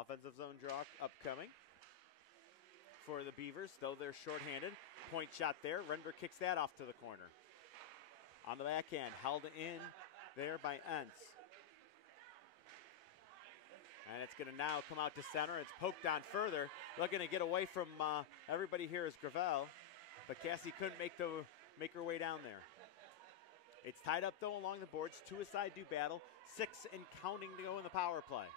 Offensive zone draw upcoming for the Beavers, though they're shorthanded. Point shot there. Render kicks that off to the corner. On the backhand, held in there by Entz. And it's going to now come out to center. It's poked on further. Looking to get away from everybody here is Gravel. But Cassie couldn't make her way down there. It's tied up, though, along the boards. 2-a-side do battle. 6 and counting to go in the power play.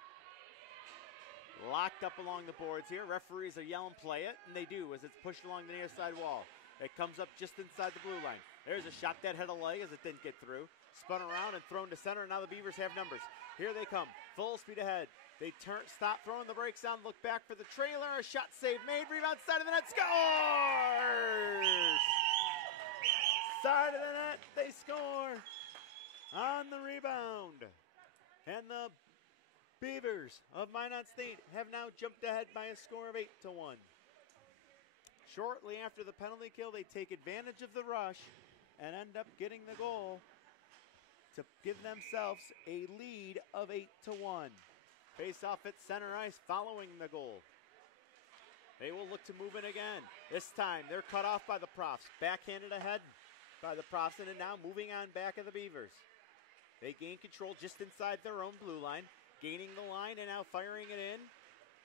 Locked up along the boards here. Referees are yelling, play it, and they do as it's pushed along the near side wall. It comes up just inside the blue line. There's a shot that hit a leg as it didn't get through. Spun around and thrown to center, and now the Beavers have numbers. Here they come, full speed ahead. They stop throwing the brakes on, look back for the trailer. A shot save made, rebound side of the net, scores! Side of the net, they score on the rebound. And the Beavers of Minot State have now jumped ahead by a score of 8-1. Shortly after the penalty kill, they take advantage of the rush and end up getting the goal to give themselves a lead of 8-1. Face off at center ice following the goal. They will look to move in again. This time they're cut off by the Profs. Backhanded ahead by the Profs, and now moving on back of the Beavers. They gain control just inside their own blue line, gaining the line and now firing it in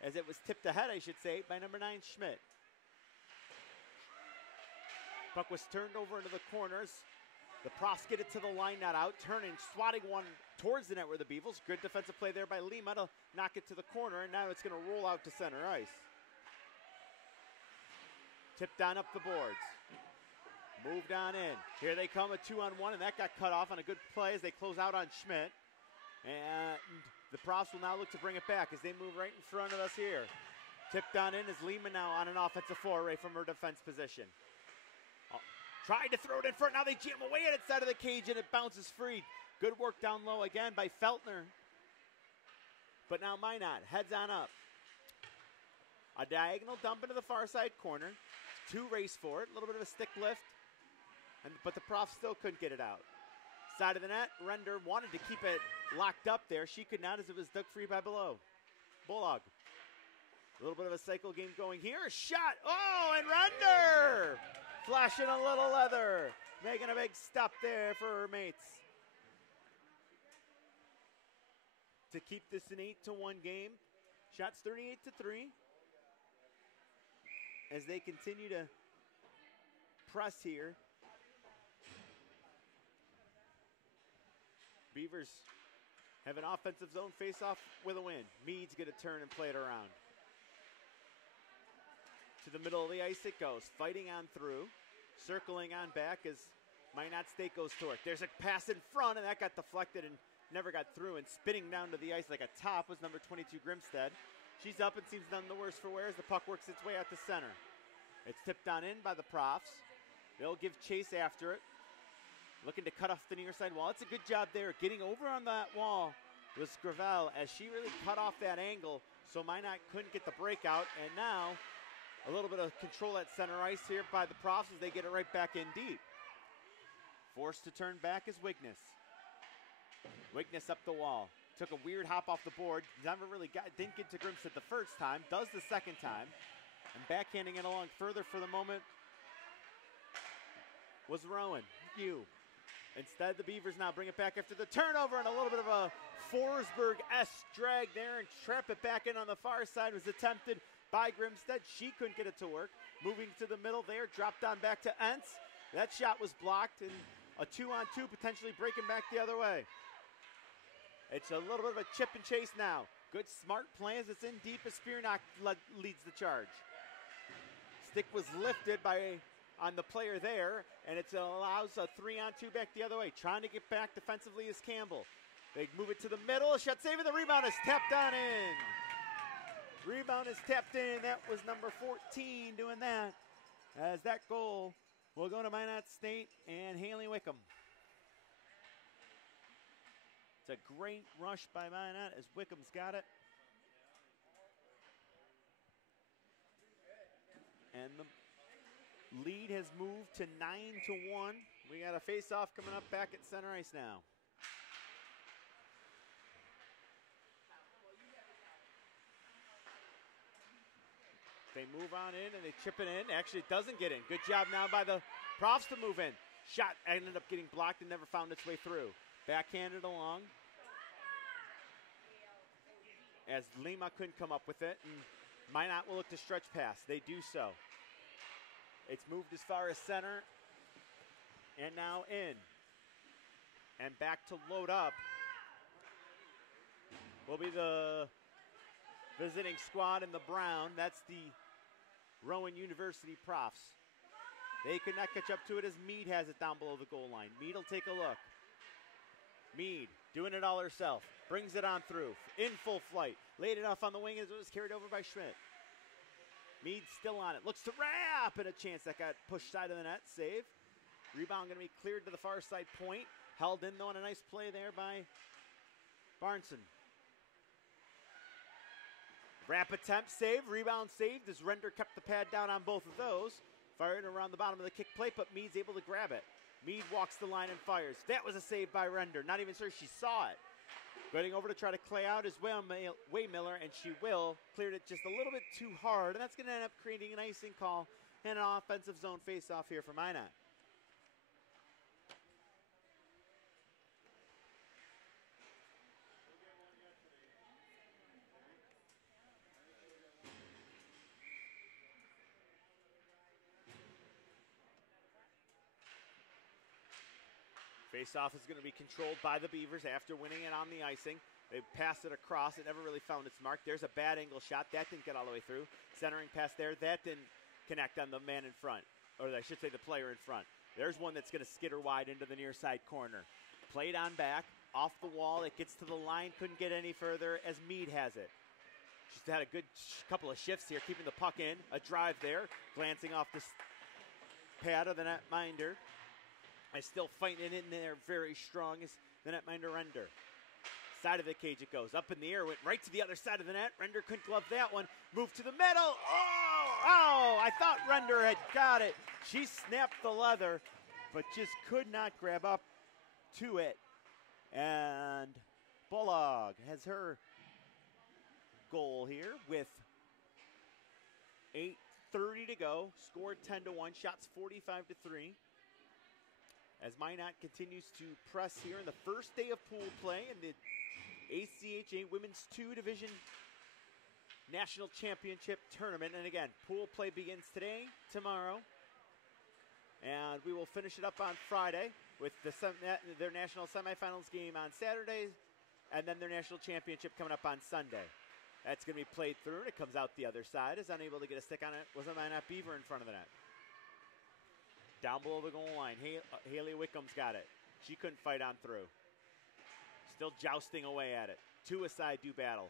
as it was tipped ahead, I should say, by number 9 Schmidt. Puck was turned over into the corners. The Profs get it to the line, not out. Turning, swatting one towards the net where the Beavers. Good defensive play there by Lima to knock it to the corner, and now it's going to roll out to center ice. Tipped on up the boards. Moved on in. Here they come, a 2-on-1, and that got cut off on a good play as they close out on Schmidt. And the Profs will now look to bring it back as they move right in front of us here. Tipped on in as Lima now on an offensive foray from her defense position. Tried to throw it in front. Now they jam away at its side of the cage, and it bounces free. Good work down low again by Feltner. But now Minot heads on up. A diagonal dump into the far side corner. 2 race for it. A little bit of a stick lift. But the Profs still couldn't get it out. Side of the net. Render wanted to keep it locked up there. She could not as it was dug free by below. Bulldog. A little bit of a cycle game going here. A shot. Oh, and Render! Flashing a little leather. Making a big stop there for her mates. To keep this an 8-1 game. Shots 38-3. As they continue to press here. Beavers have an offensive zone face-off with a win. Meade's going to turn and play it around. To the middle of the ice it goes. Fighting on through. Circling on back as Minot State goes to work. There's a pass in front, and that got deflected and never got through. And spinning down to the ice like a top was number 22, Grimstead. She's up and seems none the worse for wear as the puck works its way out to center. It's tipped on in by the Profs. They'll give chase after it. Looking to cut off the near side wall. It's a good job there. Getting over on that wall was Gravel as she really cut off that angle so Minot couldn't get the breakout. And now a little bit of control at center ice here by the Profs as they get it right back in deep. Forced to turn back is Wigness. Wigness up the wall. Took a weird hop off the board. Never really didn't get to Grimstead the first time. Does the second time. And backhanding it along further for the moment was Rowan. Instead, the Beavers now bring it back after the turnover, and a little bit of a Forsberg-esque drag there and trap it back in on the far side was attempted by Grimstead. She couldn't get it to work. Moving to the middle there, dropped on back to Entz. That shot was blocked, and a 2-on-2 potentially breaking back the other way. It's a little bit of a chip and chase now. Good smart play as it's in deep as Spearnock leads the charge. Stick was lifted on the player there, and it allows a 3-on-2 back the other way. Trying to get back defensively is Campbell. They move it to the middle. Shot save, and the rebound is tapped on in. Rebound is tapped in. That was number 14 doing that. As that goal will go to Minot State and Haley Wickham. It's a great rush by Minot as Wickham's got it. And the lead has moved to 9-1. We got a face-off coming up back at center ice now. They move on in and they chip it in. Actually, it doesn't get in. Good job now by the Profs to move in. Shot ended up getting blocked and never found its way through. Backhanded along. As Lima couldn't come up with it. And Minot will look to stretch pass. They do so. It's moved as far as center. And now in. And back to load up will be the visiting squad in the brown. That's the Rowan University Profs. They could not catch up to it as Mead has it down below the goal line. Mead will take a look. Mead doing it all herself. Brings it on through. In full flight. Laid it off on the wing as it was carried over by Schmidt. Mead still on it. Looks to wrap, and a chance that got pushed side of the net. Save. Rebound going to be cleared to the far side point. Held in though, and a nice play there by Barnson. Wrap attempt, save, rebound saved as Render kept the pad down on both of those. Firing around the bottom of the kick plate, but Mead's able to grab it. Mead walks the line and fires. That was a save by Render. Not even sure she saw it. Getting over to try to clay out is Way Miller, and she will. Cleared it just a little bit too hard, and that's going to end up creating an icing call and an offensive zone face-off here for Minot. Face-off is going to be controlled by the Beavers after winning it on the icing. They passed it across. It never really found its mark. There's a bad angle shot. That didn't get all the way through. Centering pass there. That didn't connect on the man in front. Or I should say the player in front. There's one that's going to skitter wide into the near side corner. Played on back. Off the wall. It gets to the line. Couldn't get any further as Mead has it. She's had a good couple of shifts here, keeping the puck in. A drive there. Glancing off the pad of the netminder. I still fighting it in there very strong as the netminder Render. Side of the cage it goes. Up in the air, went right to the other side of the net. Render couldn't glove that one. Moved to the middle. Oh, I thought Render had got it. She snapped the leather, but just could not grab up to it. And Bullock has her goal here with 8:30 to go. Scored 10-1. Shots 45-3. As Minot continues to press here in the first day of pool play in the ACHA Women's 2 Division National Championship Tournament. And again, pool play begins today, tomorrow, and we will finish it up on Friday with their national semifinals game on Saturday, and then their national championship coming up on Sunday. That's going to be played through, and it comes out the other side. Is unable to get a stick on it. Was a Minot Beaver in front of the net. Down below the goal line, Haley Wickham's got it. She couldn't fight on through. Still jousting away at it. Two aside do battle.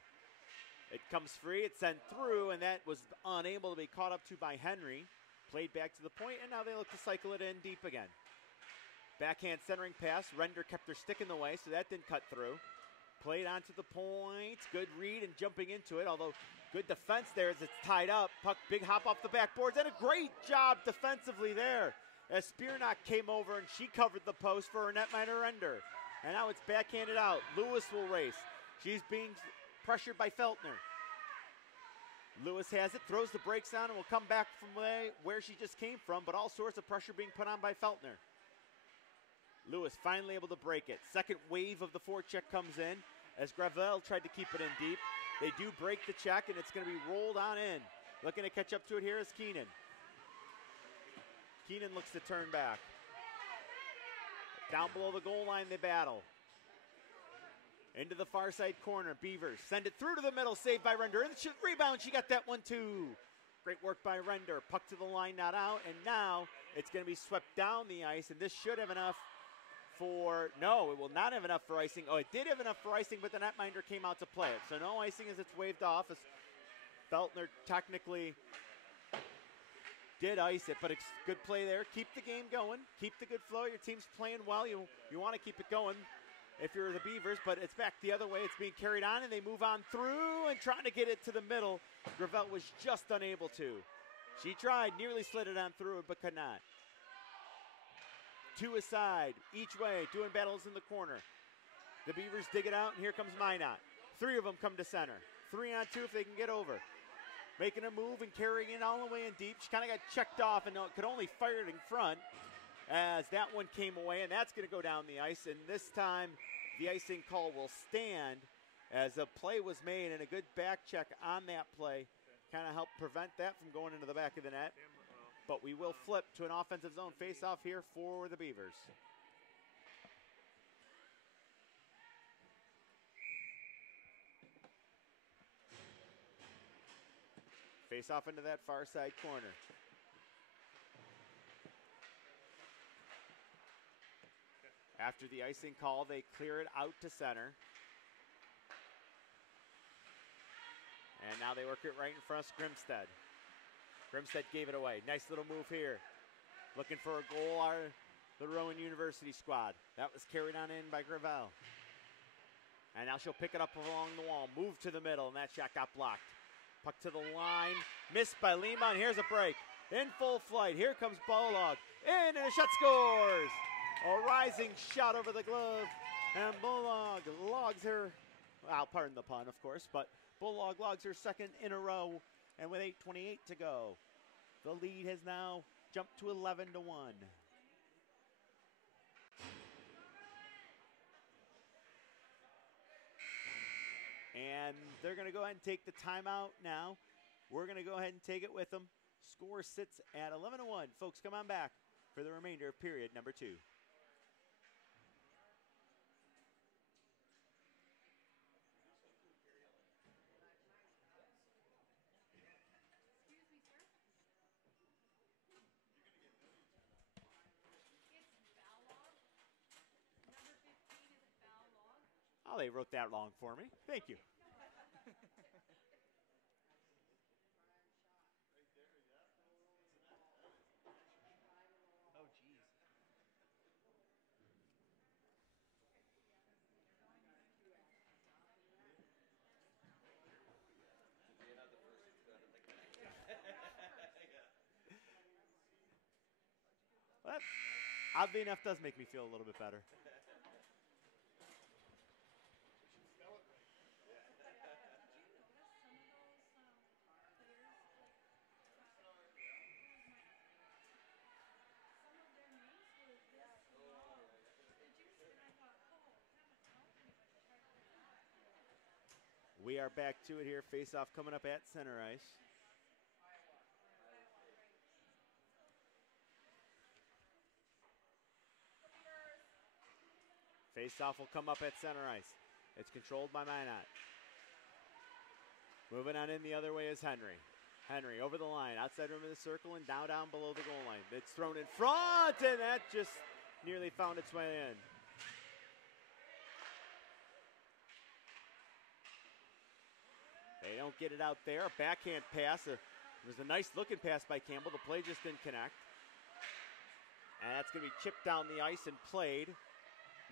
It comes free, it's sent through, and that was unable to be caught up to by Henry. Played back to the point, and now they look to cycle it in deep again. Backhand centering pass. Render kept their stick in the way, so that didn't cut through. Played onto the point. Good read and jumping into it, although good defense there as it's tied up. Puck, big hop off the backboards, and a great job defensively there. As Spearnock came over and she covered the post for her netminder Render. And now it's backhanded out. Lewis will race. She's being pressured by Feltner. Lewis has it, throws the brakes on, and will come back from where she just came from, but all sorts of pressure being put on by Feltner. Lewis finally able to break it. Second wave of the forecheck comes in as Gravel tried to keep it in deep. They do break the check, and it's going to be rolled on in. Looking to catch up to it here is Keenan. Keenan looks to turn back. Down below the goal line, they battle. Into the far side corner, Beavers send it through to the middle, saved by Render. And the rebound, she got that one too. Great work by Render. Puck to the line, not out. And now it's going to be swept down the ice, and this should have enough for, no, it will not have enough for icing. Oh, it did have enough for icing, but the netminder came out to play it. So no icing as it's waved off, as Feltner technically did ice it, but it's good play there. Keep the game going. Keep the good flow. Your team's playing well. You want to keep it going if you're the Beavers, but it's back the other way. It's being carried on, and they move on through and trying to get it to the middle. Gravel was just unable to. She tried, nearly slid it on through, but could not. Two aside, each way, doing battles in the corner. The Beavers dig it out, and here comes Minot. Three of them come to center. 3-on-2 if they can get over. making a move and carrying it all the way in deep. She kind of got checked off and could only fire it in front as that one came away, and that's going to go down the ice. And this time, the icing call will stand as a play was made, and a good back check on that play kind of helped prevent that from going into the back of the net. But we will flip to an offensive zone face-off here for the Beavers. Face off into that far side corner. After the icing call, they clear it out to center. And now they work it right in front of Grimstead. Grimstead gave it away. Nice little move here. Looking for a goal are the Rowan University squad. That was carried on in by Gravel. And now she'll pick it up along the wall. Move to the middle, and that shot got blocked. Puck to the line. Missed by Lima, and here's a break. In full flight. Here comes Bulldog. In, and a shot scores. A rising shot over the glove. And Bulldog logs her. Well, pardon the pun, of course, but Bulldog logs her second in a row. And with 8:28 to go, the lead has now jumped to 11-1. And they're going to go ahead and take the timeout now. We're going to go ahead and take it with them. Score sits at 11-1. Folks, come on back for the remainder of period number 2. Oh, they wrote that long for me. Thank you. Oh, geez. Well, that, oddly enough, does make me feel a little bit better. We are back to it here. Face-off coming up at center ice. Face-off will come up at center ice. It's controlled by Minot. Moving on in the other way is Henry. Henry over the line, outside rim of the circle, and down below the goal line. It's thrown in front, and that just nearly found its way in. They don't get it out there. A backhand pass. It was a nice looking pass by Campbell. The play just didn't connect. And that's going to be chipped down the ice and played.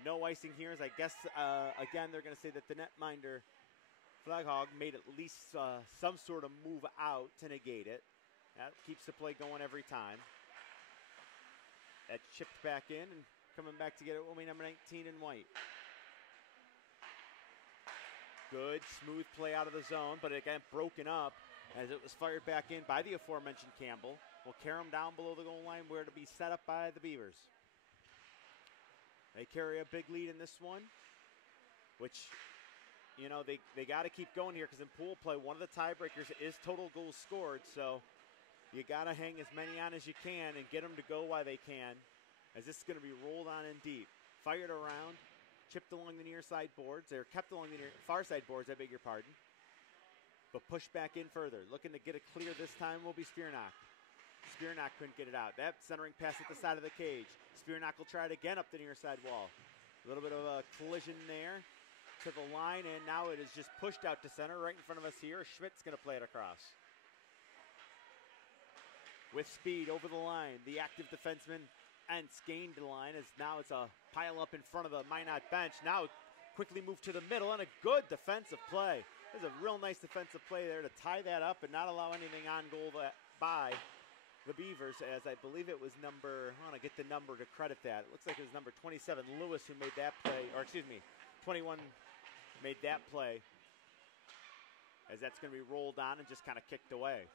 No icing here, as I guess, again, they're going to say that the netminder, Flaghog, made at least some sort of move out to negate it. That keeps the play going every time. That chipped back in and coming back to get it will be number 19 in white. Good, smooth play out of the zone, but it got broken up as it was fired back in by the aforementioned Campbell. Will carry him down below the goal line where to be set up by the Beavers. They carry a big lead in this one, which, you know, they got to keep going here because in pool play, one of the tiebreakers is total goals scored. So you got to hang as many on as you can and get them to go while they can, as this is going to be rolled on in deep. Fired around, chipped along the near side boards. They're kept along the far side boards, I beg your pardon. But pushed back in further. Looking to get it clear this time will be Spearnock. Spearnock couldn't get it out. That centering pass at the side of the cage. Spearnock will try it again up the near side wall. A little bit of a collision there to the line, and now it is just pushed out to center right in front of us here. Schmidt's going to play it across. With speed over the line, the active defenseman Entz gained the line as now it's a pile up in front of the Minot bench. Now quickly move to the middle and a good defensive play. There's a real nice defensive play there to tie that up and not allow anything on goal by the Beavers, as I believe it was number, I want to get the number to credit that. It looks like it was number 27, Lewis, who made that play, or excuse me, 21 made that play. as that's going to be rolled on and just kind of kicked away.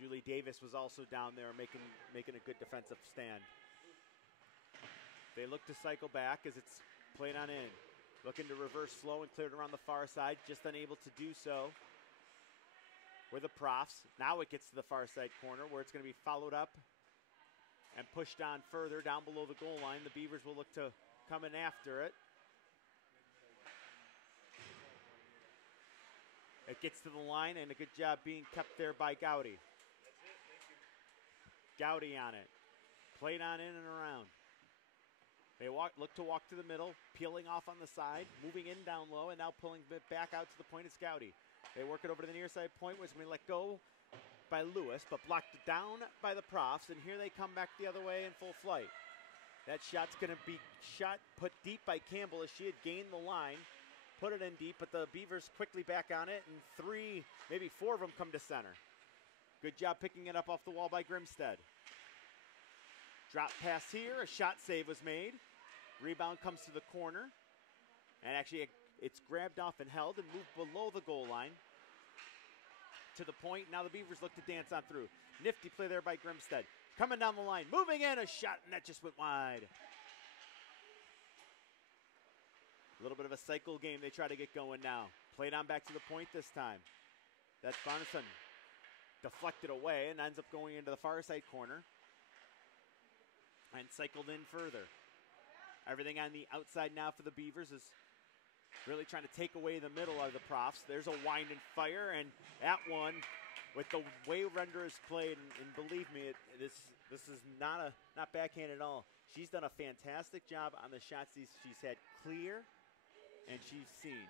Julie Davis was also down there making a good defensive stand. They look to cycle back as it's played on in. Looking to reverse slow and clear it around the far side, just unable to do so with the Profs. Now it gets to the far side corner where it's going to be followed up and pushed on further down below the goal line. The Beavers will look to come in after it. It gets to the line, and a good job being kept there by Gowdy. Gowdy on it. Played on in and around. They look to walk to the middle, peeling off on the side, moving in down low, and now pulling it back out to the point. It's Gowdy. They work it over to the near side point, which is going to be let go by Lewis, but blocked down by the Profs, and here they come back the other way in full flight. That shot's going to be put deep by Campbell as she had gained the line, put it in deep, but the Beavers quickly back on it, and 3, maybe 4 of them come to center. Good job picking it up off the wall by Grimstead. Drop pass here, a shot save was made. Rebound comes to the corner, and actually it's grabbed off and held and moved below the goal line to the point. Now the Beavers look to dance on through. Nifty play there by Grimstead. Coming down the line, moving in, a shot, and that just went wide. A little bit of a cycle game they try to get going now. Played on back to the point this time. That's Barneson. Deflected away and ends up going into the far side corner. And cycled in further. Everything on the outside now for the Beavers is really trying to take away the middle of the Profs. There's a wind and fire, and that one, with the way Render is played, and believe me, this is not backhand at all. She's done a fantastic job on the shots she's had clear and she's seen.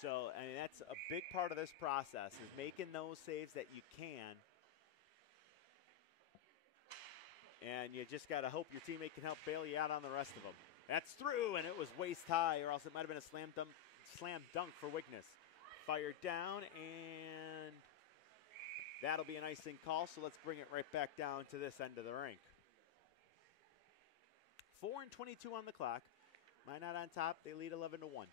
So, I mean, that's a big part of this process, is making those saves that you can. And you just got to hope your teammate can help bail you out on the rest of them. That's through, and it was waist high, or else it might have been a slam dunk for Wigness. Fired down, and that'll be an icing call, so let's bring it right back down to this end of the rink. 4:22 on the clock. Minot on top. They lead 11-1.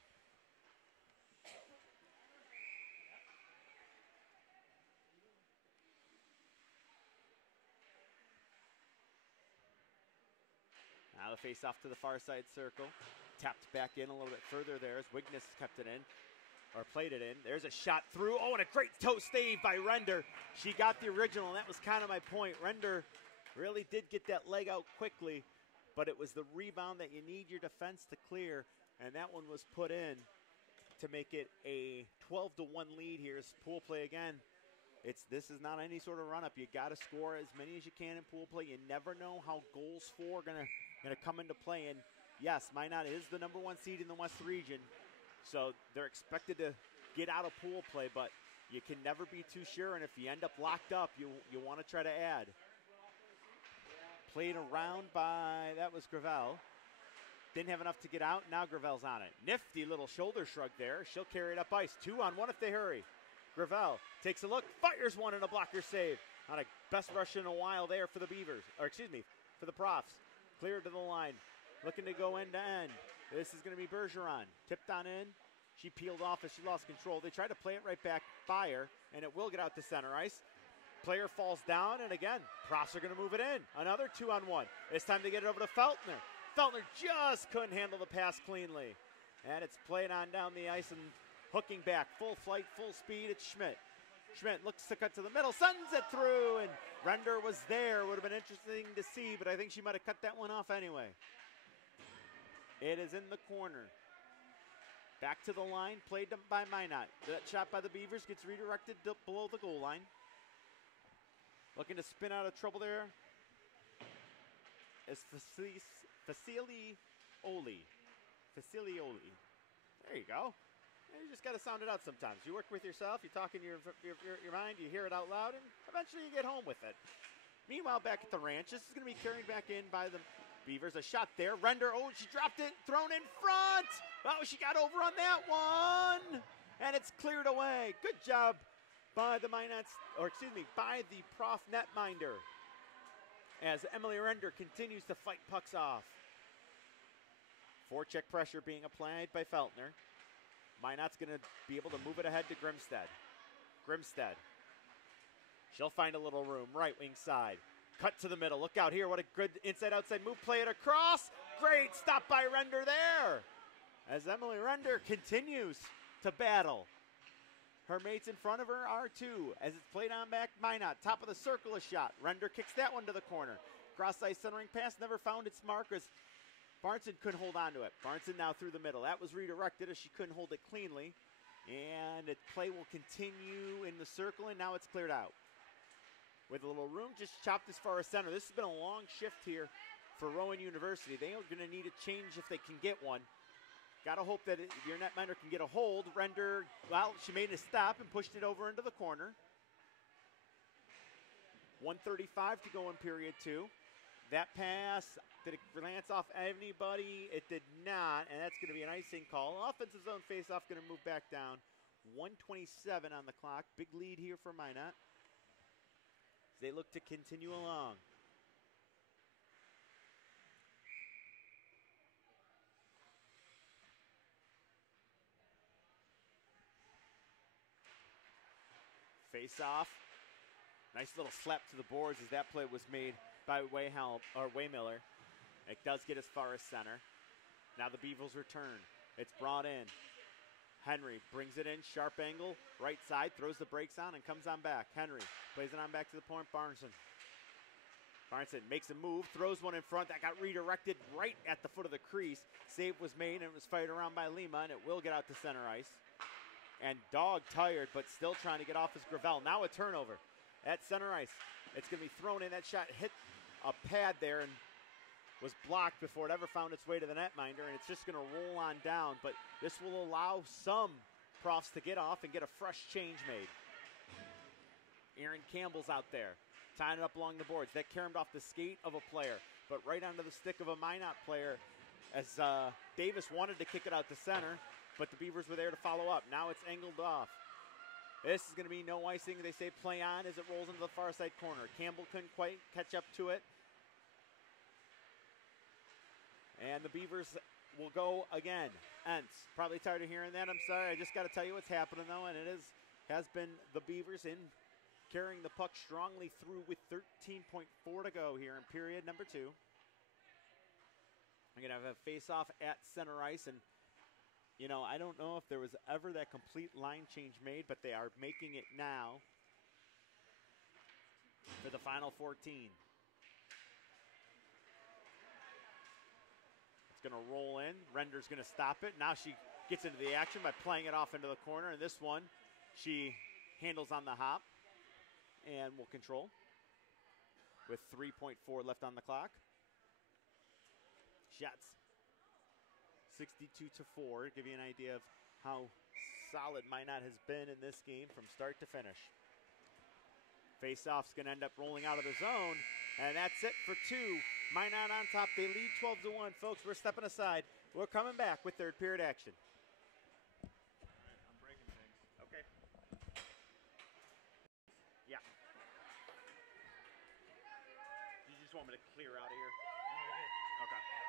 Now the face off to the far side circle. Tapped back in a little bit further there as Wigness kept it in, or played it in. There's a shot through. Oh, and a great toe save by Render. She got the original, and that was kind of my point. Render really did get that leg out quickly, but it was the rebound that you need your defense to clear, and that one was put in to make it a 12-1 lead here. As pool play again. This is not any sort of run-up. You got to score as many as you can in pool play. You never know how goals for are gonna come into play. And yes, Minot is the #1 seed in the West region, so they're expected to get out of pool play, but you can never be too sure. And if you end up locked up, you want to try to add. Played around by, that was Gravel. Didn't have enough to get out. Now Gravel's on it. Nifty little shoulder shrug there. She'll carry it up ice. 2-on-1 if they hurry. Gravel takes a look, fires one, and a blocker save. On a best rush in a while there for the Beavers, or excuse me, for the Profs. Cleared to the line, looking to go end to end. This is going to be Bergeron. Tipped on in. She peeled off as she lost control. They tried to play it right back by her, and it will get out to center ice. Player falls down, and again, Profs are going to move it in. Another 2-on-1. It's time to get it over to Feltner. Feltner just couldn't handle the pass cleanly. And it's played on down the ice and hooking back. Full flight, full speed. It's Schmidt. Schmidt looks to cut to the middle, sends it through, and Render was there. Would have been interesting to see, but I think she might have cut that one off anyway. It is in the corner. Back to the line, played by Minot. That shot by the Beavers gets redirected below the goal line. Looking to spin out of trouble there is Facilioli. There you go. You just got to sound it out sometimes. You work with yourself, you talk in your mind, you hear it out loud, and eventually you get home with it. Meanwhile, back at the ranch, this is going to be carried back in by the Beavers. A shot there. Render, oh, she dropped it, thrown in front. Oh, she got over on that one, and it's cleared away. Good job by the by the Prof netminder as Emily Render continues to fight pucks off. Forecheck pressure being applied by Feltner. Minot's going to be able to move it ahead to Grimstead. Grimstead. She'll find a little room, right wing side. Cut to the middle. Look out here. What a good inside-outside move. Play it across. Great stop by Render there. As Emily Render continues to battle. Her mates in front of her are two. As it's played on back, Minot. Top of the circle, a shot. Render kicks that one to the corner. Cross-ice centering pass never found its mark as Barnson couldn't hold on to it. Barnson now through the middle. That was redirected as she couldn't hold it cleanly. And the play will continue in the circle, and now it's cleared out. With a little room, just chopped as far as center. This has been a long shift here for Rowan University. They are going to need a change if they can get one. Got to hope that your netminder can get a hold. Render, well, she made a stop and pushed it over into the corner. 1:35 to go in period two. That pass, did it glance off anybody? It did not, and that's going to be an icing call. Offensive zone face-off going to move back down. 1:27 on the clock. Big lead here for Minot. They look to continue along. Face off. Nice little slap to the boards as that play was made by Waymiller. It does get as far as center. Now the Beavers return. It's brought in. Henry brings it in, sharp angle, right side, throws the brakes on and comes on back. Henry plays it on back to the point, Barnson. Barnson makes a move, throws one in front. That got redirected right at the foot of the crease. Save was made and it was fired around by Lima, and it will get out to center ice. And Dog tired, but still trying to get off his Gravel. Now a turnover at center ice. It's going to be thrown in. That shot hit a pad there and was blocked before it ever found its way to the netminder, and it's just going to roll on down. But this will allow some profs to get off and get a fresh change made. Aaron Campbell's out there, tying it up along the boards. That caromed off the skate of a player, but right onto the stick of a Minot player as Davis wanted to kick it out to center, but the Beavers were there to follow up. Now it's angled off. This is going to be no icing. They say play on as it rolls into the far side corner. Campbell couldn't quite catch up to it. And the Beavers will go again. Ents, probably tired of hearing that. I'm sorry. I just got to tell you what's happening, though. And it has been the Beavers in carrying the puck strongly through with 13.4 to go here in period number two. I'm going to have a face-off at center ice. And, you know, I don't know if there was ever that complete line change made, but they are making it now for the final 14. Going to roll in. Render's going to stop it. Now she gets into the action by playing it off into the corner. And this one, she handles on the hop and will control with 3.4 left on the clock. Shots 62-4. Give you an idea of how solid Minot has been in this game from start to finish. Face-off's going to end up rolling out of the zone. And that's it for two. Minot on top. They lead 12-1. Folks, we're stepping aside. We're coming back with third period action. All right, I'm breaking things. Okay. Yeah. You just want me to clear out of here? Okay.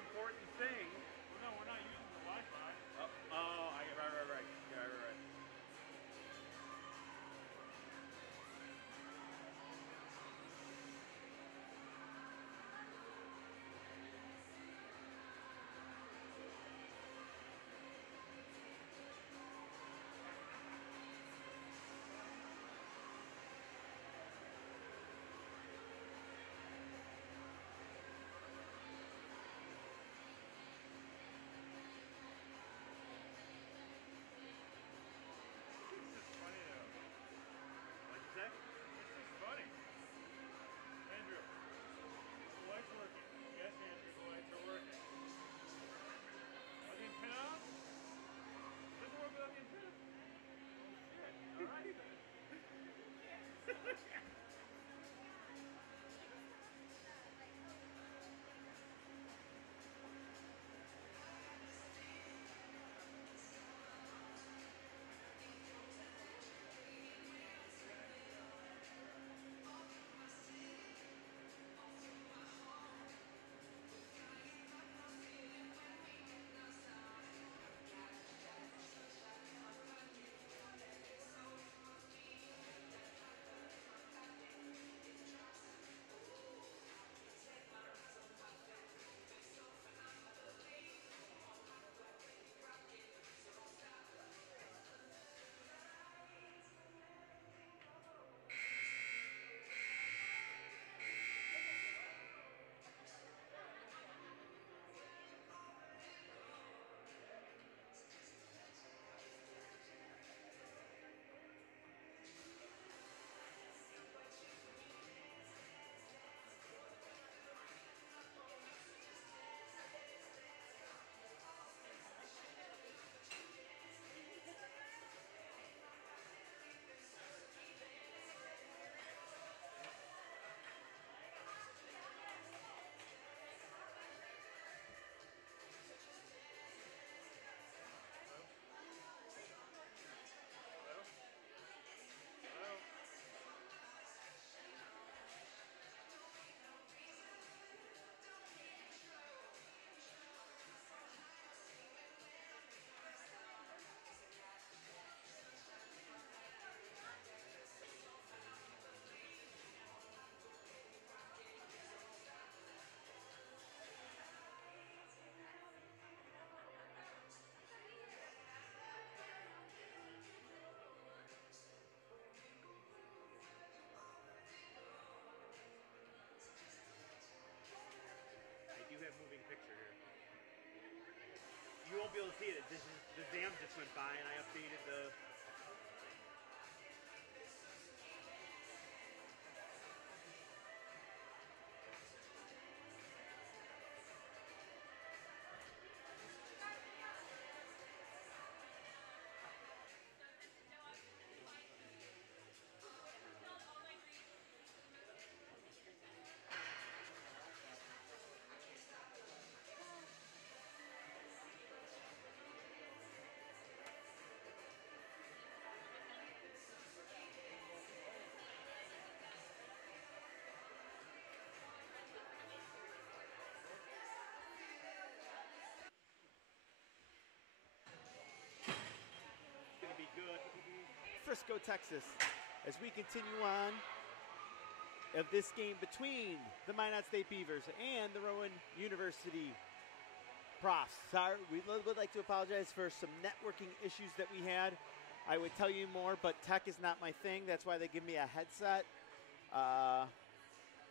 important thing. Well, no, we're not using the Wi-Fi. Right. Yeah, right. This is funny though. What'd you say? This is funny. Andrew, the lights working. Yes, Andrew, the lights are working. Are the antenna on? Doesn't work without the antenna. Oh shit. Alright then. Hello? Hello? I do have moving picture here. You won't be able to see it. The dam just went by and I updated the... Going to be good. Frisco, Texas, as we continue on of this game between the Minot State Beavers and the Rowan University Profs. Sorry, we would like to apologize for some networking issues that we had. I would tell you more, but tech is not my thing. That's why they give me a headset.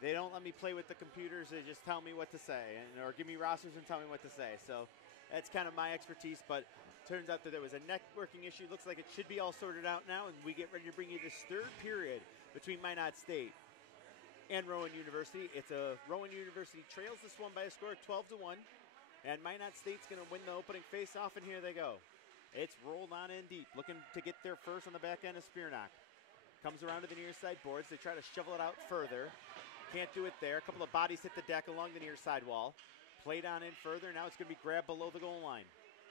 They don't let me play with the computers. They just tell me what to say, or give me rosters and tell me what to say. So that's kind of my expertise, but turns out that there was a networking issue. Looks like it should be all sorted out now, and we get ready to bring you this third period between Minot State and Rowan University. It's a Rowan University trails this one by a score of 12-1, and Minot State's going to win the opening face-off, and here they go. It's rolled on in deep, looking to get there first on the back end of Spearnock. Comes around to the near side boards. They try to shovel it out furder. Can't do it there. A couple of bodies hit the deck along the near side wall. Played on in further. Now it's going to be grabbed below the goal line.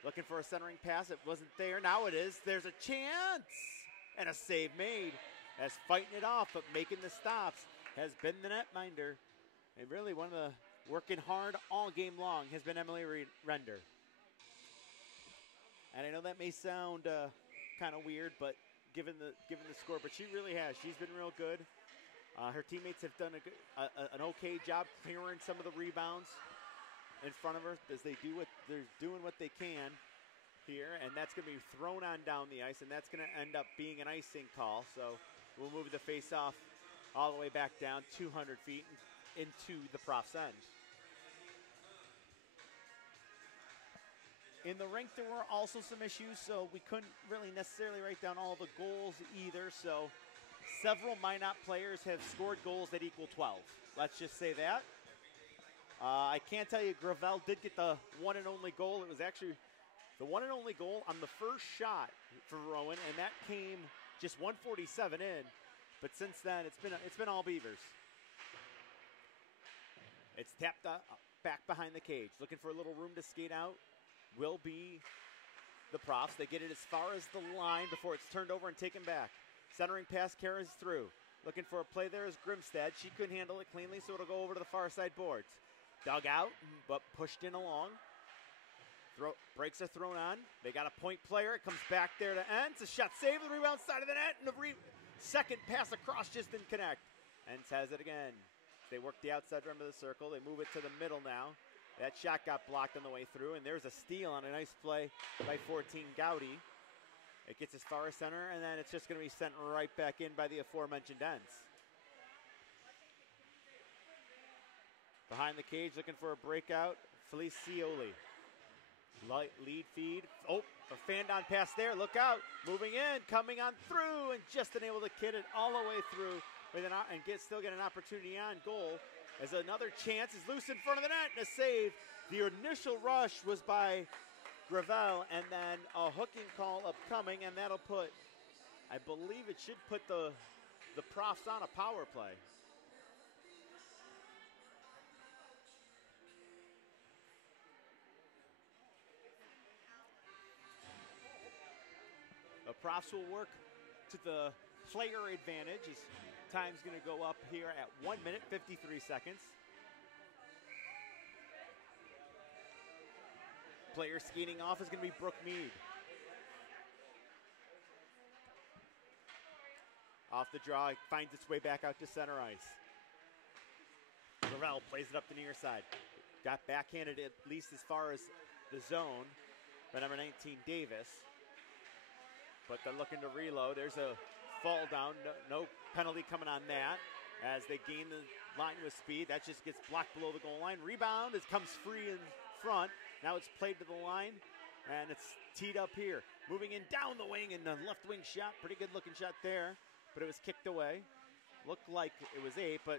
Looking for a centering pass. It wasn't there. Now it is. There's a chance. And a save made. As fighting it off, but making the stops has been the netminder. And really one of the working hard all game long, has been Emily Render. And I know that may sound kind of weird, but given the score, but she really has. She's been real good. Her teammates have done an okay job clearing some of the rebounds in front of her as they're doing what they can here, and that's going to be thrown on down the ice, and that's going to end up being an icing call. So we'll move the face-off all the way back down 200 feet into the Prof's end. In the rink, there were also some issues, so we couldn't really necessarily write down all the goals either. So several Minot players have scored goals that equal 12. Let's just say that. I can't tell you, Gravel did get the one and only goal. It was actually the one and only goal on the first shot for Rowan, and that came just 147 in. But since then, it's been all Beavers. It's tapped back behind the cage, looking for a little room to skate out. Will be the Profs. They get it as far as the line before it's turned over and taken back. Centering pass carries through. Looking for a play there is Grimstad. She couldn't handle it cleanly, so it'll go over to the far side boards. Dug out, but pushed in along. Breaks are thrown on. They got a point player. It comes back there to Entz. A shot saved. The rebound side of the net. And the second pass across just didn't connect. Entz has it again. They work the outside rim of the circle. They move it to the middle now. That shot got blocked on the way through, and there's a steal on a nice play by 14 Gowdy. It gets as far as center, and then it's just going to be sent right back in by the aforementioned Entz. Behind the cage, looking for a breakout, Felicioli. Lead feed. Oh, a fan-down pass there. Look out. Moving in, coming on through, and just unable to get it all the way through and still get an opportunity on goal. As another chance is loose in front of the net and a save. The initial rush was by Gravel, and then a hooking call upcoming, and that'll put, I believe it should put the Profs on a power play. The Profs will work to the player advantage as time's going to go up here at 1 minute, 53 seconds. Player skating off is going to be Brooke Mead. Off the draw, finds its way back out to center ice. Gravel plays it up the near side. Got backhanded at least as far as the zone by number 19, Davis. But they're looking to reload. There's a fall down, no penalty coming on that as they gain the line with speed. That just gets blocked below the goal line. Rebound, it comes free in front. Now it's played to the line, and it's teed up here. Moving in down the wing, and the left wing shot. Pretty good looking shot there, but it was kicked away. Looked like it was 8, but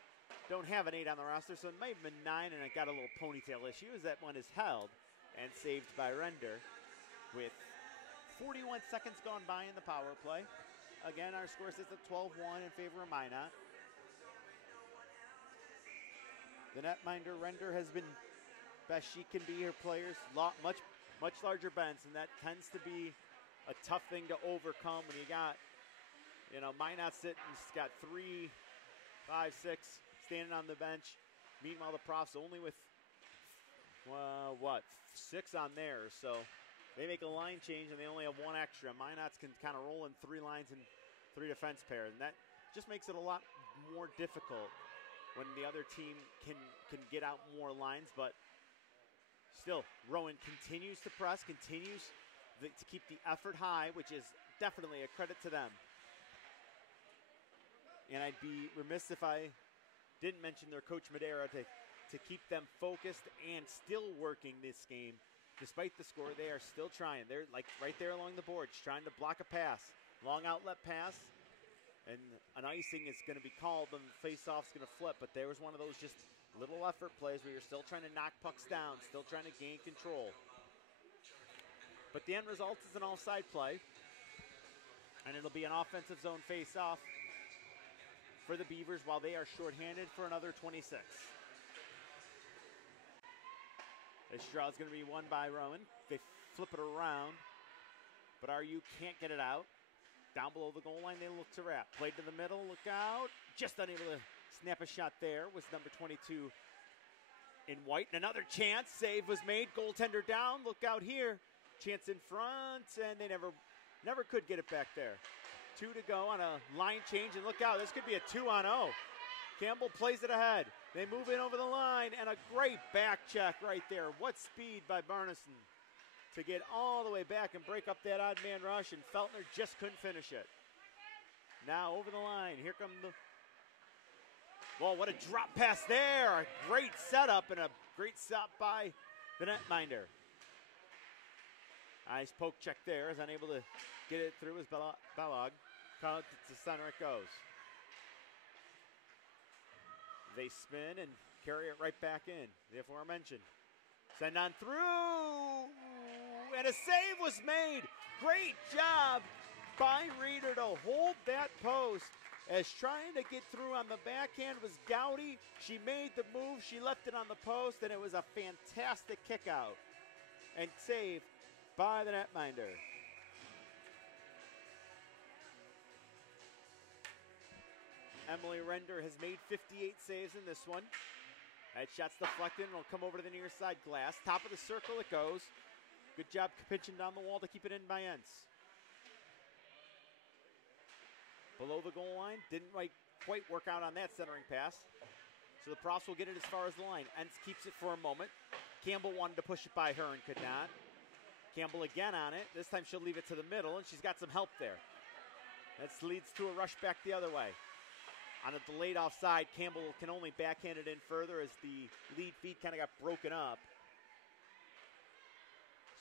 don't have an 8 on the roster, so it might have been 9, and it got a little ponytail issue as that one is held and saved by Render with 41 seconds gone by in the power play. Again, our score sits at 12-1 in favor of Minot. The netminder Render has been best she can be. Her players, much larger bench, and that tends to be a tough thing to overcome when you got, Minot sitting, got 3, 5, 6 standing on the bench. Meanwhile, the Profs only with, 6 on theirs, so they make a line change, and they only have 1 extra. Minot's can kind of roll in 3 lines and 3 defense pairs, and that just makes it a lot more difficult when the other team can get out more lines. But still, Rowan continues to press, continues to keep the effort high, which is definitely a credit to them. And I'd be remiss if I didn't mention their coach Madera to keep them focused and still working this game. Despite the score, they are still trying. They're like right there along the boards, trying to block a pass. Long outlet pass, and an icing is going to be called, and the face-off's going to flip. But there was one of those just little effort plays where you're still trying to knock pucks down, still trying to gain control. But the end result is an offside play, and it'll be an offensive zone face-off for the Beavers while they are shorthanded for another 26. This draw is going to be won by Rowan. They flip it around, but RU can't get it out. Down below the goal line, they look to wrap. Played to the middle, look out. Just unable to snap a shot there was number 22, in white. And another chance. Save was made. Goaltender down. Look out here. Chance in front, and they never could get it back there. 2 to go on a line change, and look out. This could be a 2-on-0. Campbell plays it ahead. They move in over the line, and a great back check right there. What speed by Barneson to get all the way back and break up that odd man rush, and Feltner just couldn't finish it. Now over the line. Here come the... Well, what a drop pass there. A great setup and a great stop by the netminder. Nice poke check there. Is unable to get it through as Bellog. Out to center it goes. They spin and carry it right back in. The aforementioned. Send on through. And a save was made. Great job by Reeder to hold that post. As trying to get through on the backhand was Gowdy. She made the move. She left it on the post, and it was a fantastic kick out and save by the netminder. Emily Render has made 58 saves in this one. That shot's deflected and will come over to the near side glass. Top of the circle it goes. Good job pitching down the wall to keep it in by Entz. Below the goal line, didn't quite work out on that centering pass. So the Profs will get it as far as the line. Entz keeps it for a moment. Campbell wanted to push it by her and could not. Campbell again on it. This time she'll leave it to the middle, and she's got some help there. That leads to a rush back the other way. On a delayed offside, Campbell can only backhand it in further as the lead feet kind of got broken up.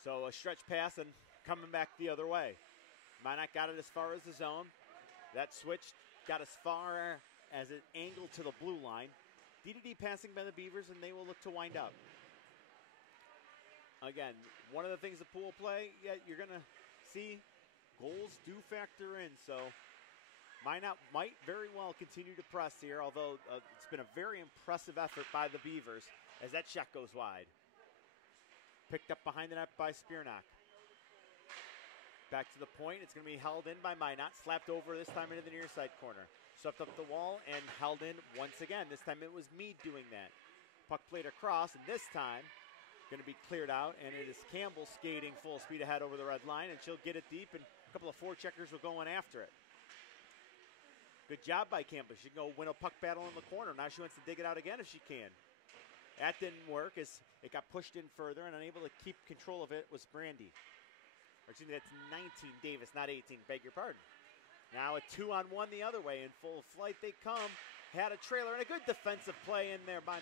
So a stretch pass and coming back the other way. Minot got it as far as the zone. That switch got as far as an angle to the blue line. D2D passing by the Beavers, and they will look to wind up. Again, one of the things of pool play, you're going to see goals do factor in. So Minot might very well continue to press here, although it's been a very impressive effort by the Beavers as that shot goes wide. Picked up behind the net by Spearnock. Back to the point. It's going to be held in by Minot. Slapped over this time into the near side corner. Swept up the wall and held in once again. This time it was Meade doing that. Puck played across, and this time going to be cleared out, and it is Campbell skating full speed ahead over the red line, and she'll get it deep, and a couple of forecheckers will go in after it. Good job by Campbell. She can go win a puck battle in the corner. Now she wants to dig it out again if she can. That didn't work as it got pushed in further, and unable to keep control of it was Brandy. Or excuse me, that's 19 Davis, not 18. Beg your pardon. Now a 2-on-1 the other way. In full flight they come. Had a trailer and a good defensive play in there by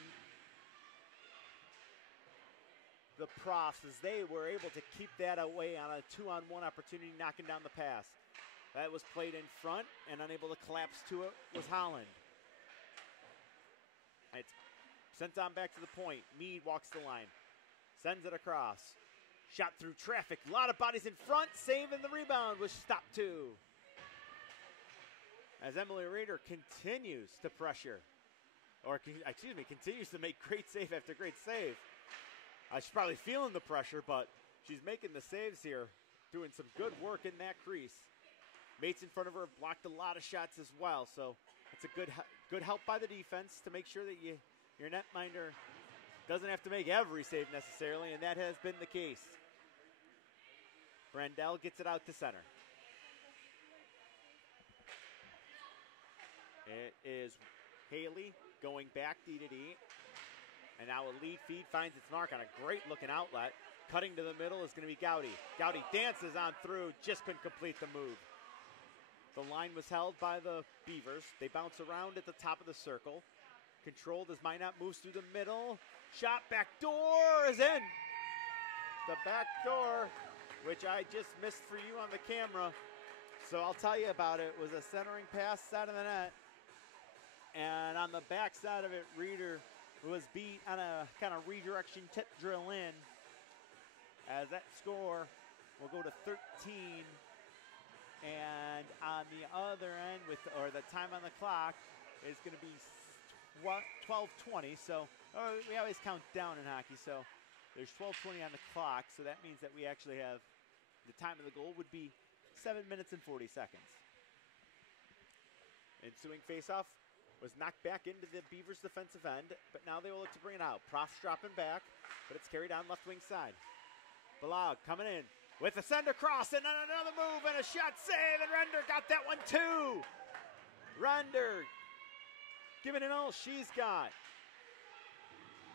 the Profs as they were able to keep that away on a 2-on-1 opportunity, knocking down the pass. That was played in front, and unable to collapse to it was Holland. It's sent on back to the point. Meade walks the line. Sends it across. Shot through traffic. A lot of bodies in front. Save and the rebound was stopped too. As Emily Reeder continues to pressure. Or, excuse me, continues to make great save after great save. She's probably feeling the pressure, but she's making the saves here. Doing some good work in that crease. Mates in front of her have blocked a lot of shots as well. So it's a good help by the defense to make sure that your netminder doesn't have to make every save necessarily, and that has been the case. Brandell gets it out to center. It is Haley going back D2D. And now a lead feed finds its mark on a great looking outlet. Cutting to the middle is going to be Gowdy. Gowdy dances on through, just couldn't complete the move. The line was held by the Beavers. They bounce around at the top of the circle. Controlled as Minot moves through the middle. Shot back door is in. The back door, which I just missed for you on the camera. So I'll tell you about it. It was a centering pass side of the net. And on the back side of it, Reeder was beat on a kind of redirection tip drill in. As that score will go to 13. And on the other end, the time on the clock is going to be 12:20. So we always count down in hockey. So there's 12:20 on the clock. So that means that we actually have the time of the goal would be 7 minutes and 40 seconds. Ensuing faceoff was knocked back into the Beavers defensive end, but now they will look to bring it out. Profs dropping back, but it's carried down left wing side. Balag coming in with a send across and then another move and a shot save, and Render got that one too. Render giving it all she's got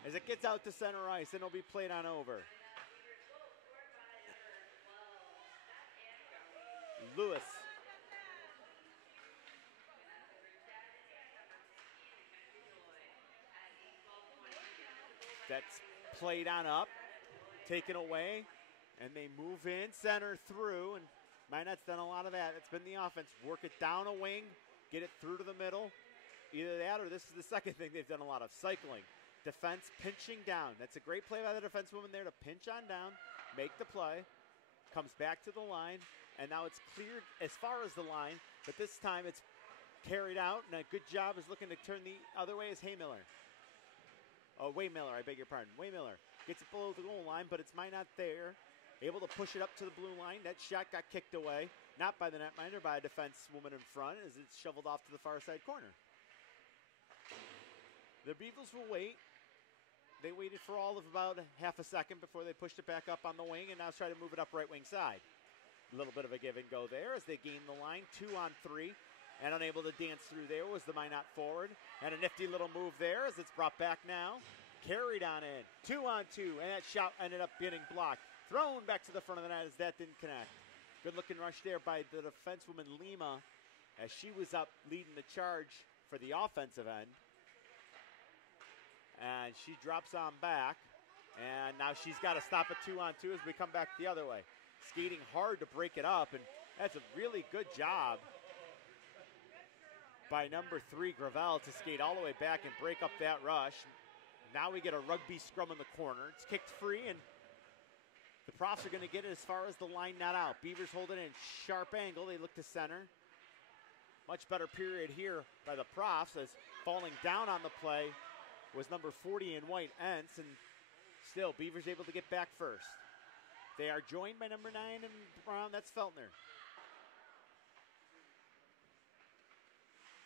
as it gets out to center ice, and it'll be played on over. Lewis. That's played on up, taken away, and they move in, center through, and Minot's done a lot of that. It's been the offense. Work it down a wing, get it through to the middle. Either that or this is the second thing they've done a lot of, cycling. Defense pinching down. That's a great play by the defensewoman there to pinch on down, make the play, comes back to the line, and now it's cleared as far as the line, but this time it's carried out, and a good job is looking to turn the other way is Waymiller. I beg your pardon. Waymiller gets it below the goal line, but it's Minot there, able to push it up to the blue line. That shot got kicked away, not by the netminder, by a defensewoman in front, as it's shoveled off to the far side corner. The Beavers will wait. They waited for all of about half a second before they pushed it back up on the wing, and now try to move it up right wing side. A little bit of a give and go there as they gain the line, 2-on-3, and unable to dance through there was the Minot forward. And a nifty little move there as it's brought back now. Carried on in, 2-on-2, and that shot ended up getting blocked. Thrown back to the front of the net as that didn't connect. Good looking rush there by the defensewoman Lima as she was up leading the charge for the offensive end. And she drops on back, and now she's got to stop at 2-on-2 as we come back the other way. Skating hard to break it up, and that's a really good job by number 3, Gravel, to skate all the way back and break up that rush. Now we get a rugby scrum in the corner. It's kicked free, and the Profs are going to get it as far as the line, not out. Beavers hold it in sharp angle. They look to center. Much better period here by the Profs, as falling down on the play was number 40 in white, Entz, and still Beavers able to get back first. They are joined by number 9 in brown, that's Feltner.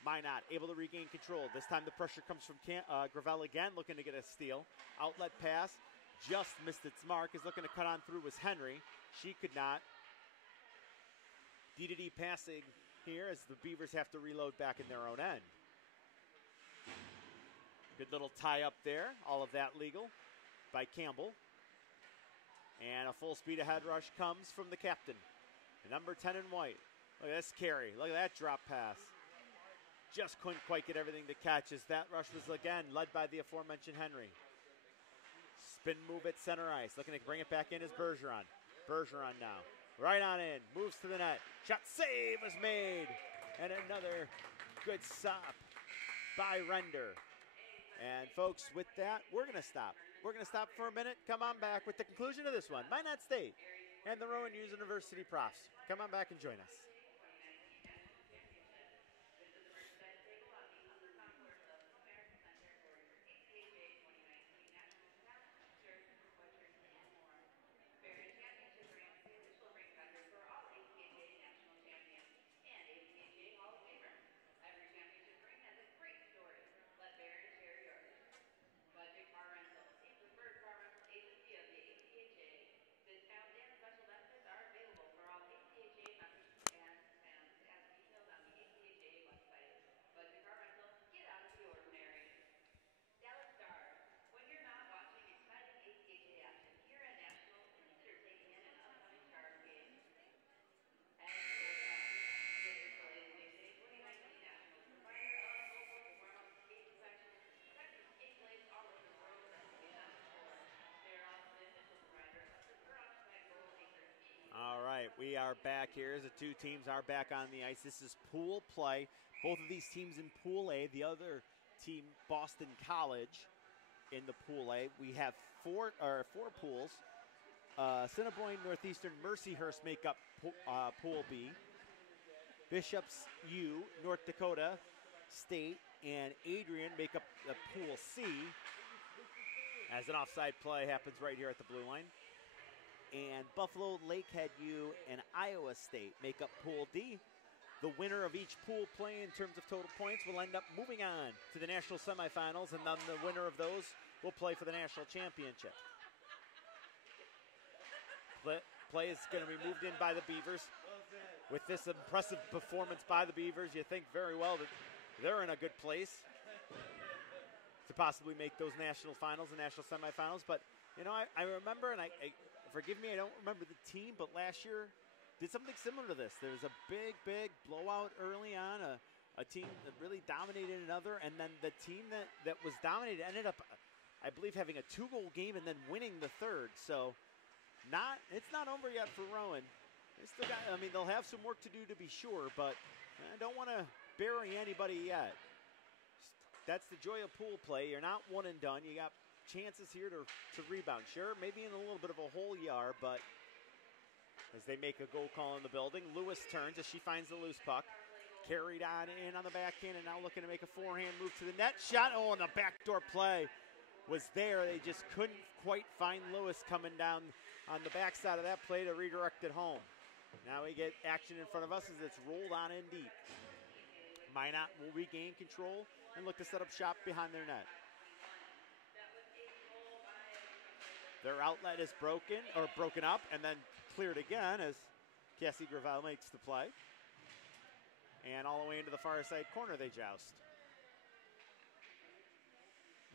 Minot able to regain control. This time the pressure comes from Gravel again, looking to get a steal. Outlet pass, just missed its mark, is looking to cut on through was Henry. She could not. D2D passing here as the Beavers have to reload back in their own end. Good little tie up there. All of that legal by Campbell. And a full speed ahead rush comes from the captain. The number 10 in white. Look at this carry. Look at that drop pass. Just couldn't quite get everything to catch as that rush was again led by the aforementioned Henry. Spin move at center ice. Looking to bring it back in is Bergeron. Bergeron now. Right on in. Moves to the net. Shot save was made. And another good stop by Render. And folks, with that, we're going to stop. We're going to stop for a minute. Come on back with the conclusion of this one. Minot State and the Rowan University Profs. Come on back and join us. All right, we are back here as the two teams are back on the ice. This is pool play. Both of these teams in Pool A. The other team, Boston College, in the Pool A. We have four pools. Assiniboine, Northeastern, Mercyhurst make up Pool B. Bishops U, North Dakota State, and Adrian make up the Pool C. As an offside play happens right here at the blue line. And Buffalo, Lakehead U, and Iowa State make up Pool D. the winner of each pool play in terms of total points will end up moving on to the national semifinals, and then the winner of those will play for the national championship. Play is going to be moved in by the Beavers. With this impressive performance by the Beavers, you think very well that they're in a good place to possibly make those national finals and national semifinals. But, you know, I remember, and I forgive me, I don't remember the team, but last year did something similar to this. There was a big blowout early on, a team that really dominated another, and then the team that was dominated ended up, I believe, having a 2-goal game and then winning the third. So it's not over yet for Rowan. They still got, I mean, they'll have some work to do to be sure, but I don't want to bury anybody yet. That's the joy of pool play. You're not one and done. You got chances here to rebound. Sure, maybe in a little bit of a hole you are, but as they make a goal call in the building, Lewis turns as she finds the loose puck. Carried on in on the backhand, and now looking to make a forehand move to the net. Shot, and the backdoor play was there. They just couldn't quite find Lewis coming down on the backside of that play to redirect it home. Now we get action in front of us as it's rolled on in deep. Minot will regain control and look to set up shop behind their net. Their outlet is broken up and then cleared again as Cassie Gravel makes the play. And all the way into the far side corner they joust.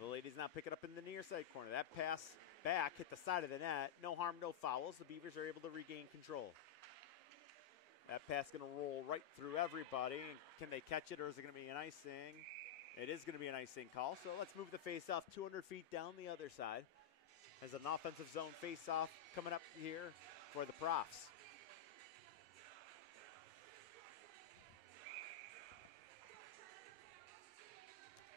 The ladies now pick it up in the near side corner. That pass back hit the side of the net. No harm, no fouls. The Beavers are able to regain control. That pass going to roll right through everybody. Can they catch it, or is it going to be an icing? It is going to be an icing call. So let's move the face-off 200 feet down the other side. As an offensive zone face-off coming up here for the Profs.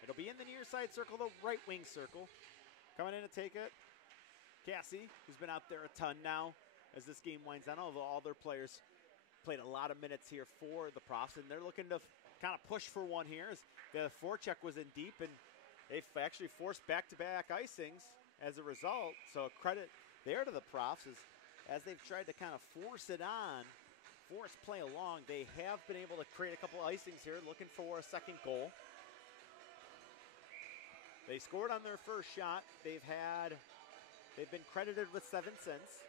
It'll be in the near side circle, the right wing circle. Coming in to take it, Cassie, who's been out there a ton now as this game winds down, although all their players played a lot of minutes here for the Profs, and they're looking to kind of push for one here as the forecheck was in deep, and they've actually forced back-to-back icings as a result. So credit there to the Profs as they've tried to kind of force play along. They have been able to create a couple icings here, looking for a second goal. They scored on their first shot. They've been credited with 7 since.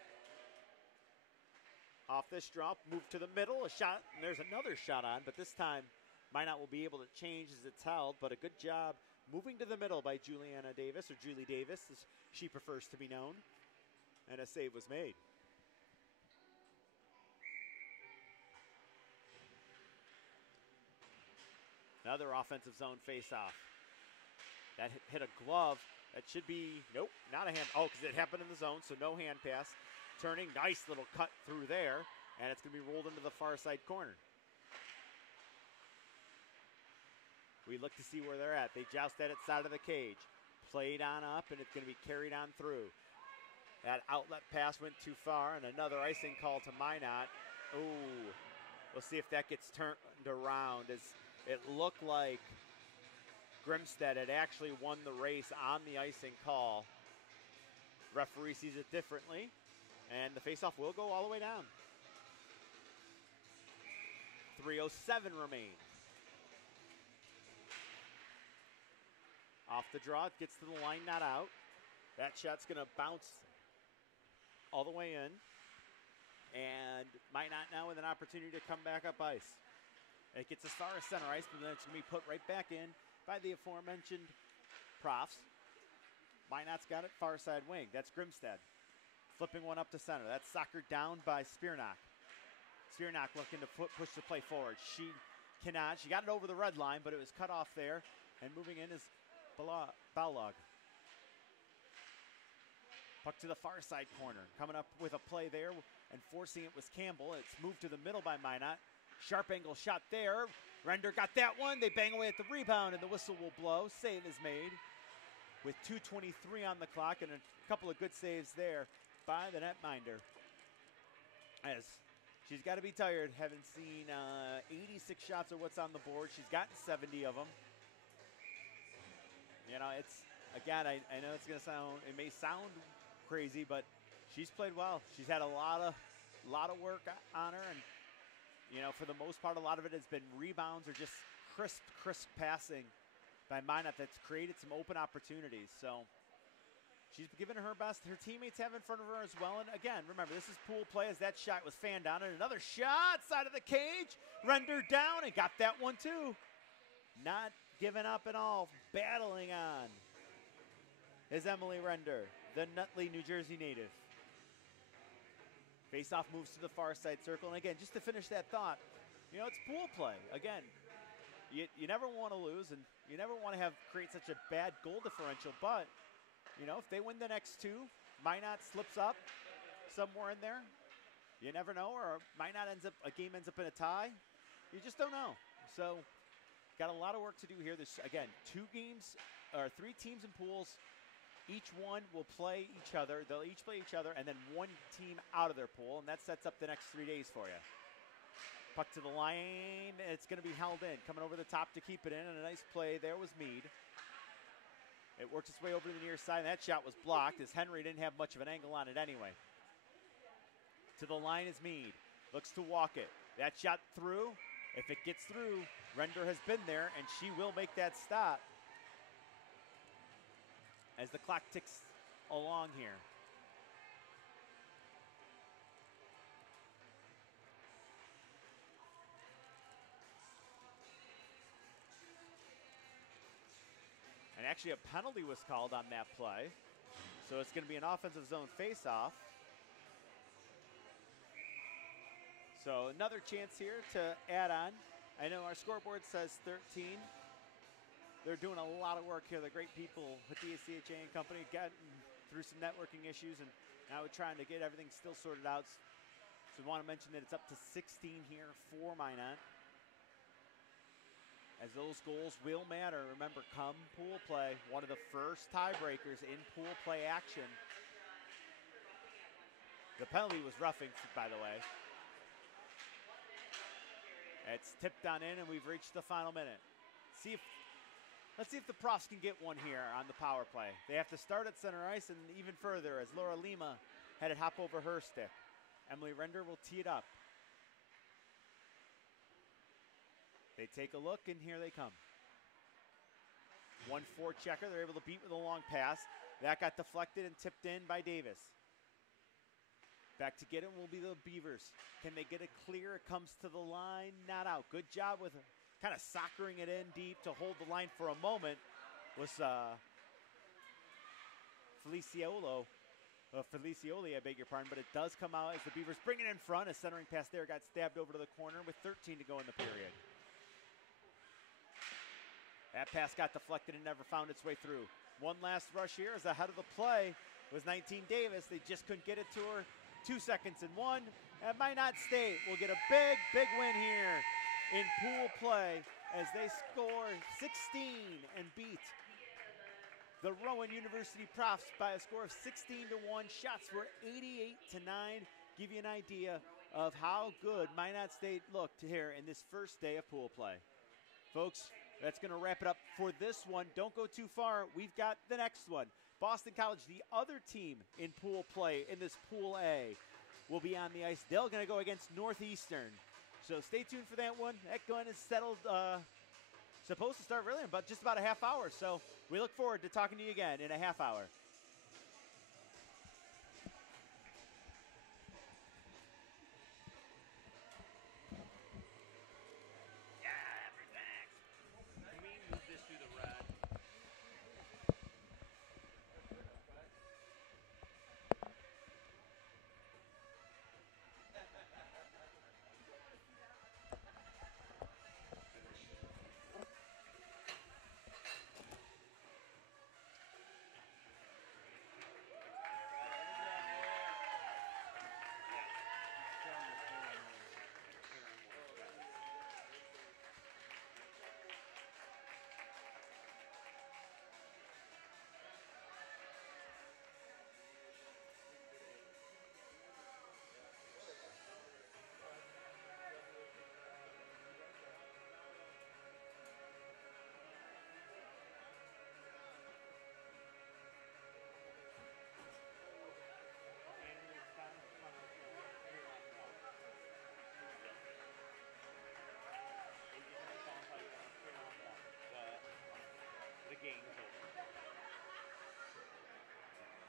Off this drop, move to the middle, a shot, and there's another shot on, but this time Minot will be able to change as it's held, but a good job moving to the middle by Juliana Davis, or Julie Davis, as she prefers to be known, and a save was made. Another offensive zone face-off. That hit a glove. That should be, nope, not a hand. Oh, because it happened in the zone, so no hand pass. Turning, nice little cut through there, and it's going to be rolled into the far side corner. We look to see where they're at. They joust at its side of the cage. Played on up, and it's going to be carried on through. That outlet pass went too far, and another icing call to Minot. Ooh, we'll see if that gets turned around. As it looked like Grimstead had actually won the race on the icing call. Referee sees it differently, and the faceoff will go all the way down. 3:07 remains. Off the draw, it gets to the line, not out. That shot's going to bounce all the way in, and Minot now with an opportunity to come back up ice. It gets as far as center ice, but then it's going to be put right back in by the aforementioned Profs. Minot's got it far side wing. That's Grimstead. Flipping one up to center. That's soccered down by Spearnock. Spearnock looking to push the play forward. She cannot. She got it over the red line, but it was cut off there. And moving in is Bowlog. Puck to the far side corner. Coming up with a play there and forcing it was Campbell. It's moved to the middle by Minot. Sharp angle shot there. Render got that one. They bang away at the rebound, and the whistle will blow. Save is made with 2:23 on the clock, and a couple of good saves there by the netminder. As she's got to be tired, having seen 86 shots of what's on the board. She's gotten 70 of them. You know, it's, again, I know it's going to sound, it may sound crazy, but she's played well. She's had a lot of work on her, and You know, for the most part, a lot of it has been rebounds or just crisp passing by Minot that's created some open opportunities. So she's given her best. Her teammates have in front of her as well. And again, remember, this is pool play as that shot was fanned down. And another shot, side of the cage, rendered down and got that one too. Not giving up at all, battling on is Emily Render, the Nutley, New Jersey native. Face-off moves to the far side circle. And again, just to finish that thought, you know, it's pool play. Again, you never want to lose, and you never want to create such a bad goal differential. But, you know, if they win the next two, Minot slips up somewhere in there. You never know, or a game ends up in a tie. You just don't know. So, got a lot of work to do here. There's, again, 3 teams in pools. Each one will play each other. They'll each play each other, and then one team out of their pool, and that sets up the next 3 days for you. Puck to the line. It's going to be held in. Coming over the top to keep it in, and a nice play there was Mead. It worked its way over to the near side, and that shot was blocked as Henry didn't have much of an angle on it anyway. To the line is Mead. Looks to walk it. That shot through. If it gets through, Render has been there, and she will make that stop as the clock ticks along here. And actually a penalty was called on that play. So it's going to be an offensive zone face-off. So another chance here to add on. I know our scoreboard says 13. They're doing a lot of work here. The great people with the ACHA and company got through some networking issues, and now we're trying to get everything still sorted out. So we want to mention that it's up to 16 here for Minot, as those goals will matter. Remember, come pool play, one of the first tiebreakers in pool play action. The penalty was roughing, by the way. It's tipped on in, and we've reached the final minute. Let's see if the Profs can get one here on the power play. They have to start at center ice and even further as Laura Lima had it hop over her stick. Emily Render will tee it up. They take a look, and here they come. 1-4 checker. They're able to beat with a long pass. That got deflected and tipped in by Davis. Back to get it will be the Beavers. Can they get it clear? It comes to the line, not out. Good job with kind of soccering it in deep to hold the line for a moment was Felicioli, I beg your pardon, but it does come out as the Beavers bring it in front. A centering pass there got stabbed over to the corner with 13 to go in the period. That pass got deflected and never found its way through. One last rush here as ahead of the play was 19 Davis. They just couldn't get it to her. 2 seconds and 1. And Minot State will get a big, big win here in pool play as they score 16 and beat the Rowan University Profs by a score of 16-1. Shots were 88-9. Give you an idea of how good Minot State looked here in this first day of pool play. Folks, that's going to wrap it up for this one. Don't go too far. We've got the next one. Boston College, the other team in pool play in this Pool A, will be on the ice. They're going to go against Northeastern. So stay tuned for that one. That gun is settled, supposed to start really in just about a half hour. So we look forward to talking to you again in a half hour.